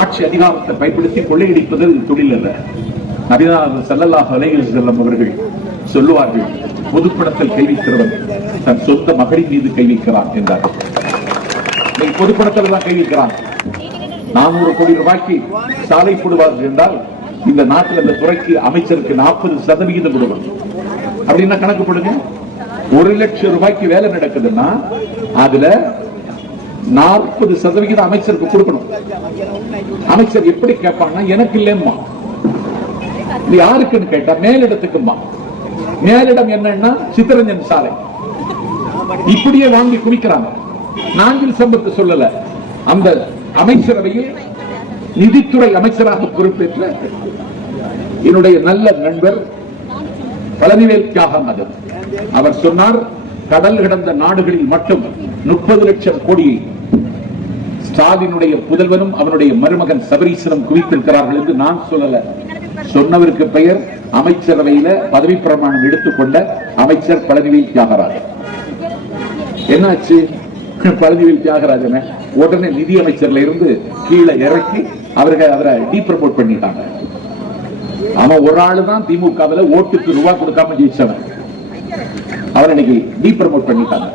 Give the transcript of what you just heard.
ஆட்சி அதிகாரத்தை பயன்படுத்தி கொள்ளையடிப்பது தொழில் அல்ல. நபிகள் ஸல்லல்லாஹு அலைஹி வஸல்லம் அவர்கள் சொல்லுவார்கள், பொதுப்பணத்தில் கை வைக்கிறவன் தன் சொந்த மகளின் மீது கை வைக்கிறான் என்றார். பொதுப்பணத்தில் தான் கை வைக்கிறான். 400 கோடி ரூபாய்க்கு சாலை போடுவார்கள் என்றால் இந்த நாட்டில் அந்த துறைக்கு அமைச்சருக்கு 40% கொடுக்கணும். அப்படின்னா கணக்கு போடுங்க. 1 லட்சம் ரூபாய்க்கு வேலை நடக்குதுன்னா அதுல 40% அமைச்சருக்கு கொடுக்கணும். அமைச்சர் எப்படி கேட்பாங்கன்னா, எனக்கு இல்லையம்மா, யாருக்குன்னு கேட்டா மேலிடத்துக்குமா. மேலிடம் என்னன்னா சித்தரஞ்சன் சாலை. இப்படியே வாங்கி குவிக்கிறாங்க. நாஞ்சில் சம்பத்து சொல்லல, அந்த அமைச்சரவையில் நிதித்துறை அமைச்சராக பொறுப்பேற்ற என்னுடைய நல்ல நண்பர் பழனிவேல் தியாகம் அவர் சொன்னார், கடல் கடந்த நாடுகளில் மட்டும் 30 லட்சம் கோடியை ஸ்டாலினுடைய புதல்வனும் அவனுடைய மருமகன் சபரீசனும் குவித்திருக்கிறார்கள் என்று நான் சொல்லல. சொன்னவருக்கு பெயர் அமைச்சரவையில பதவி பிரமாணம் எடுத்துக்கொண்ட அமைச்சர் பழனிவேல் தியாகராஜன். என்னாச்சு? பழனிவேல் தியாகராஜனை உடனே நிதி அமைச்சர்ல இருந்து கீழே இறக்கி அவரை டீப்ரமோட் பண்ணிட்டாங்க. அவன் ஒரு ஆளு தான் திமுகவில் ஓட்டுக்கு ரூபா கொடுக்காம ஜெயிச்சவன். அவரை இன்னைக்கு டீப்ரமோட் பண்ணிட்டாங்க.